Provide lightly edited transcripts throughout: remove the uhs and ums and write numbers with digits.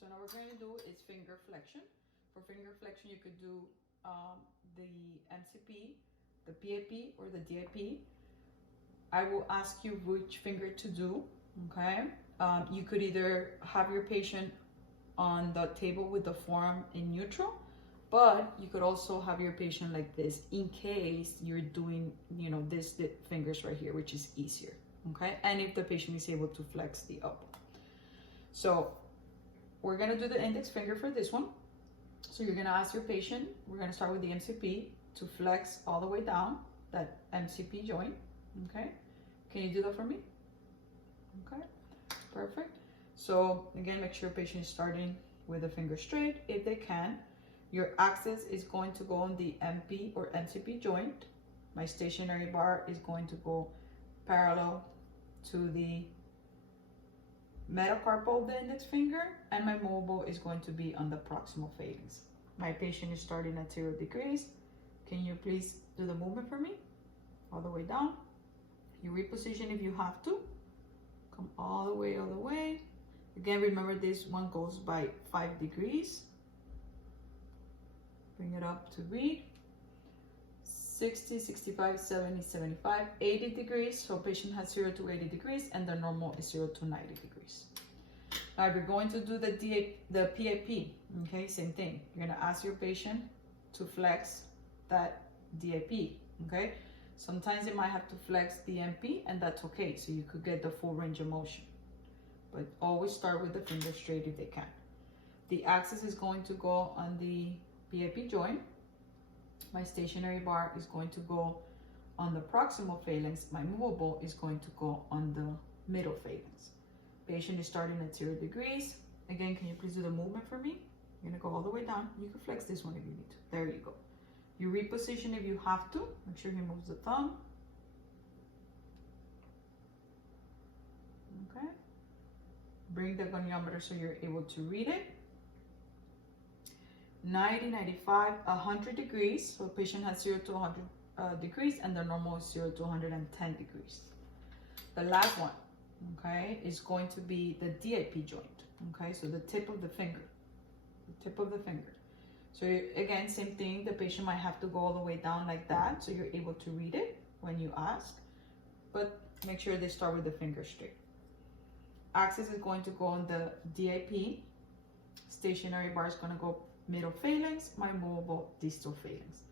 So now we're going to do is finger flexion. For finger flexion, you could do the MCP, the PAP, or the DIP. I will ask you which finger to do, okay? You could either have your patient on the table with the forearm in neutral, but you could also have your patient like this in case you're doing, this the fingers right here, which is easier, okay? And if the patient is able to flex the elbow. So we're gonna do the index finger for this one. So you're gonna ask your patient, we're gonna start with the MCP, to flex all the way down that MCP joint, okay? Can you do that for me? Okay, perfect. So again, make sure your patient is starting with the finger straight. If they can, your axis is going to go on the MP or MCP joint. My stationary bar is going to go parallel to the metacarpal of the index finger, and my mobile is going to be on the proximal phalanx. My patient is starting at 0 degrees. Can you please do the movement for me? All the way down. You reposition if you have to. Come all the way. Again, remember this one goes by 5 degrees. Bring it up to read. 60, 65, 70, 75, 80 degrees. So patient has 0 to 80 degrees, and the normal is 0 to 90 degrees. Now, if you're going to do the PAP, okay, same thing. You're gonna ask your patient to flex that DIP, okay? Sometimes they might have to flex the MP, and that's okay. So you could get the full range of motion. But always start with the finger straight if they can. The axis is going to go on the PAP joint. My stationary bar is going to go on the proximal phalanx. My movable is going to go on the middle phalanx. Patient is starting at 0 degrees. Again, can you please do the movement for me? You're gonna go all the way down. You can flex this one if you need to. There you go. You reposition if you have to. Make sure he moves the thumb. Okay. Bring the goniometer so you're able to read it. 90, 95, 100 degrees. So the patient has 0 to 100 degrees, and the normal is 0 to 110 degrees. The last one, okay, is going to be the DIP joint. Okay, so the tip of the finger. The tip of the finger. So again, same thing, the patient might have to go all the way down like that, so you're able to read it when you ask, but make sure they start with the finger straight. Axis is going to go on the DIP. Stationary bar is going to go middle phalanx, my mobile distal phalanx.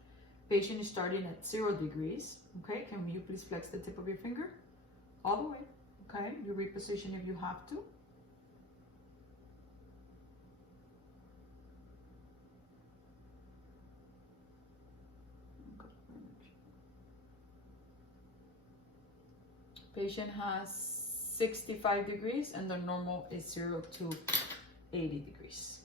Patient is starting at 0 degrees. Okay, can you please flex the tip of your finger? All the way. Okay, you reposition if you have to. Patient has 65 degrees, and the normal is 0 to 80 degrees.